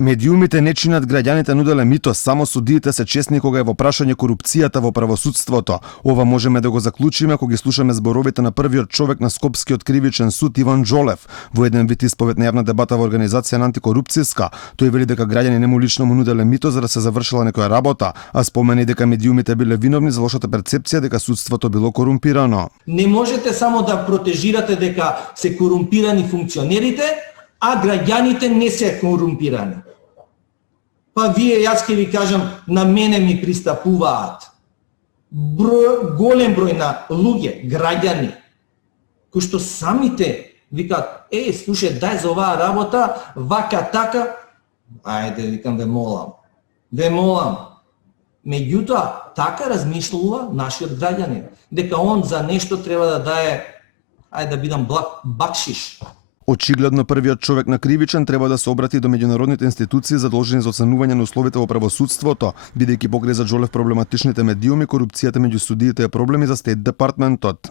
Медиумите не чинат граѓаните нуделе мито, само судиите се честни кога е во прашање корупцијата во правосудството. Ова можеме да го заклучиме кога ги слушаме зборовите на првиот човек на Скопскиот кривичен суд Иван Джолев. Во еден вид исповед на јавна дебата во организација на антикорупцијска, тој вели дека граѓани нему лично му нуделе мито за да се завршила некоја работа, а спомени дека медиумите биле виновни за лошата перцепција дека судството било корумпирано. Не можете само да протежирате дека се корумпирани функционерите, а граѓаните не се корумпирани. Па вие, јас ќе ви кажам, на мене ми пристапуваат голем број на луѓе, граѓани, кои што самите викаат, слушај, дај за оваа работа, вака така, ајде, викам, ве молам. Меѓутоа, така размислува нашиот граѓанин, дека он за нешто треба да дае, ајде да бидам благ, бакшиш. Очигледно првиот човек на кривичен треба да се обрати до меѓународните институции задолжени за оценување на условите во правосудството, бидејќи покрај за Джолев проблематичните медиуми, корупцијата меѓу судиите е проблем и за Стейт департментот.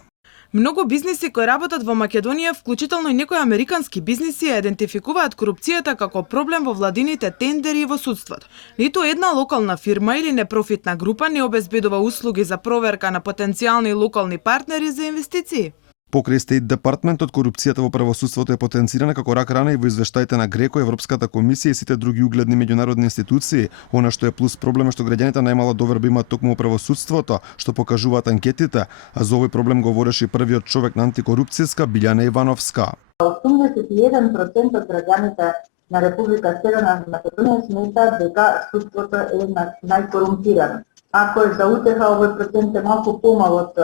Многу бизниси кои работат во Македонија, вклучително и некои американски бизниси, ја идентификуваат корупцијата како проблем во владините тендери и во судството. Ниту една локална фирма или непрофитна група не обезбедува услуги за проверка на потенцијални локални партнери за инвестиции. Покрај Стейт департментот, корупцијата во правосудството е потенцирана како рак рана и во извештаите на Греко, Европската комисија и сите други угледни меѓународни институции. Она што е плюс проблем е што граѓаните најмала доверба имаат токму во правосудството, што покажуваат анкетите, а за овој проблем говореше и првиот човек на антикорупцијска Билјана Ивановска. 81% од граѓаните на Република Северна Македонија сметаат дека судството е најкорумпирано. Ако е за утеха, овој процент е малку помал од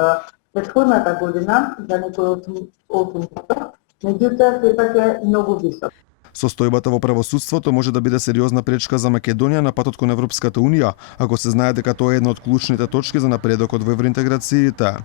претходната година, за некој 8%, меѓутоа сепак е многу висок. Состојбата во правосудството може да биде сериозна пречка за Македонија на патот кон Европската унија, ако се знае дека тоа е една од клучните точки за напредокот во евроинтеграциите.